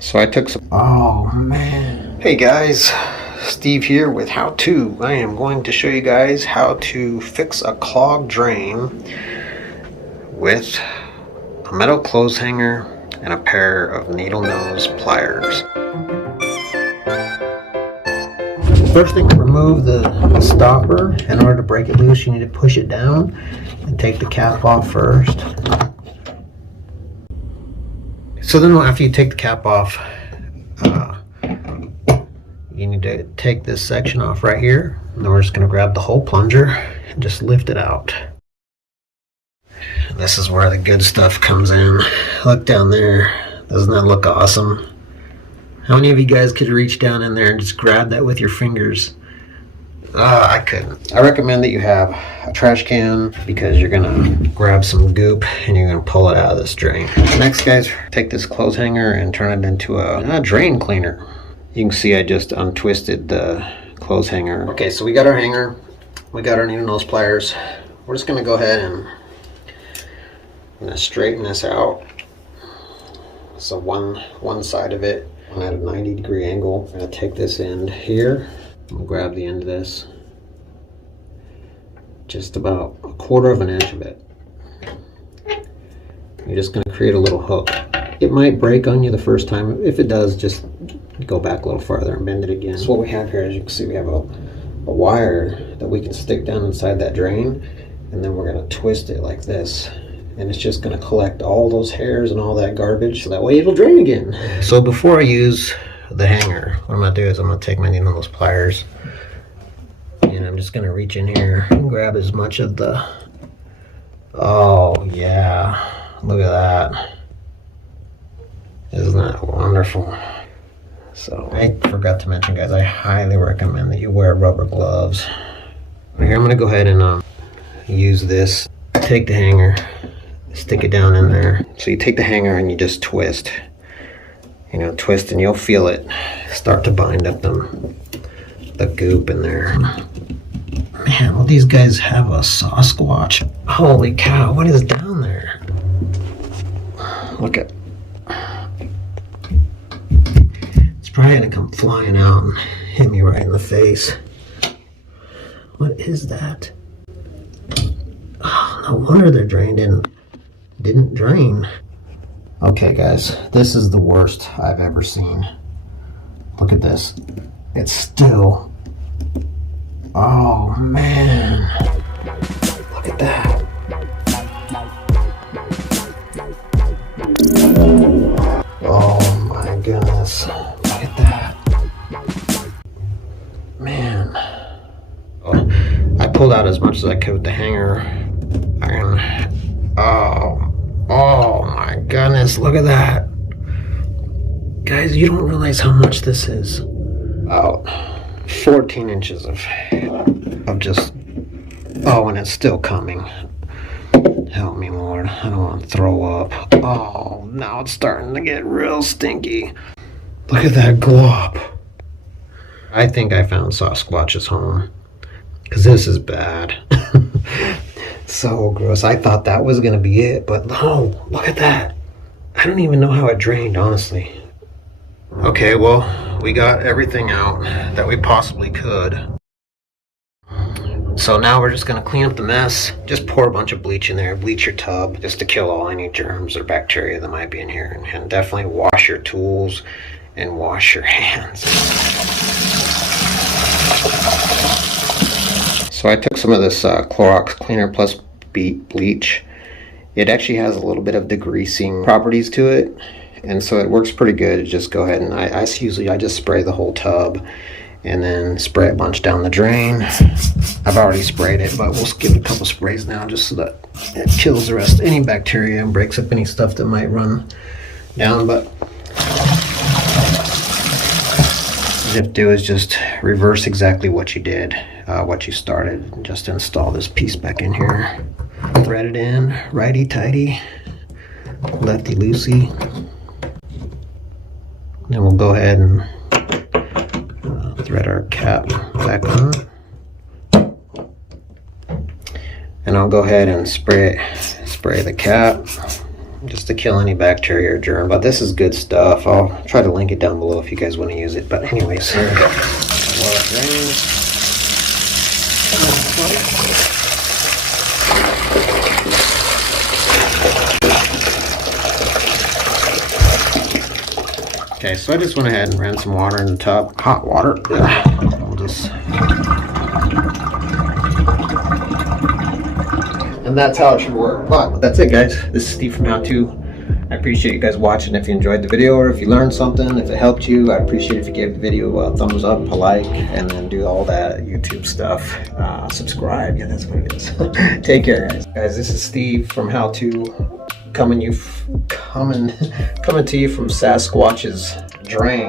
So I took some... Oh man. Hey guys, Steve here with How To. I am going to show you guys how to fix a clog drain with a metal clothes hanger and a pair of needle nose pliers. First thing, remove the stopper. In order to break it loose, you need to push it down and take the cap off first. So then after you take the cap off, you need to take this section off right here. And then we're just going to grab the whole plunger and just lift it out. And this is where the good stuff comes in. Look down there. Doesn't that look awesome? How many of you guys could reach down in there and just grab that with your fingers? I couldn't. I recommend that you have a trash can because you're gonna grab some goop and you're gonna pull it out of this drain. Next, guys, take this clothes hanger and turn it into a drain cleaner. You can see I just untwisted the clothes hanger. Okay, so we got our hanger, we got our needle nose pliers. We're just gonna go ahead and I'm gonna straighten this out. So one side of it at a 90-degree angle. I'm gonna take this end here. I'm gonna grab the end of this, just about 1/4 of an inch of it. You're just gonna create a little hook. It might break on you the first time. If it does, just go back a little farther and bend it again. So what we have here, as you can see, we have a wire that we can stick down inside that drain, and then we're gonna twist it like this. And it's just gonna collect all those hairs and all that garbage, so that way it'll drain again. So before I use the hanger, what I'm gonna do is I'm gonna take my needle nose pliers and I'm just gonna reach in here and grab as much of the... Oh yeah, look at that. Isn't that wonderful? So I forgot to mention, guys, I highly recommend that you wear rubber gloves. Here I'm gonna go ahead and use this. Take the hanger, stick it down in there. So you take the hanger and you just twist. You know, twist and you'll feel it start to bind up the goop in there. Man, well, these guys have a Sasquatch. Holy cow, what is down there? Look at... It's probably gonna come flying out and hit me right in the face. What is that? Oh, no wonder their drain didn't drain. Okay guys, this is the worst I've ever seen. Look at this. It's still... Oh man. Look at that. Oh my goodness. Look at that. Man. Oh, I pulled out as much as I could with the hanger. Oh my goodness, look at that. Guys, you don't realize how much this is. About 14 inches of just... Oh, and it's still coming. Help me, Lord. I don't want to throw up. Oh, now it's starting to get real stinky. Look at that glop. I think I found Sasquatch's home, because this is bad. So gross. I thought that was gonna be it, but no, look at that. I don't even know how it drained, honestly. Okay, well, we got everything out that we possibly could. So now we're just gonna clean up the mess. Just pour a bunch of bleach in there, bleach your tub, just to kill all any germs or bacteria that might be in here. And definitely wash your tools and wash your hands. So I took some of this Clorox Cleaner Plus bleach. It actually has a little bit of degreasing properties to it, and so it works pretty good. Just go ahead and I just spray the whole tub and then spray a bunch down the drain. I've already sprayed it, but we'll give it a couple sprays now just so that it kills the rest, any bacteria, and breaks up any stuff that might run down. But what you have to do is just reverse exactly what you did, what you started, and just install this piece back in here. Thread it in, righty tighty, lefty loosey. Then we'll go ahead and thread our cap back on. And I'll go ahead and spray the cap just to kill any bacteria or germ. But this is good stuff. I'll try to link it down below if you guys want to use it. But anyways, here we go. While it drains. Okay, so I just went ahead and ran some water in the tub, hot water. We'll just, and that's how it should work. But that's it, guys. This is Steve from How To. I appreciate you guys watching. If you enjoyed the video or if you learned something, if it helped you, I appreciate if you gave the video a thumbs up, a like, and then do all that YouTube stuff. Subscribe. Yeah, that's what it is. Take care, guys. Guys, this is Steve from How To. Coming to you from Sasquatch's drain.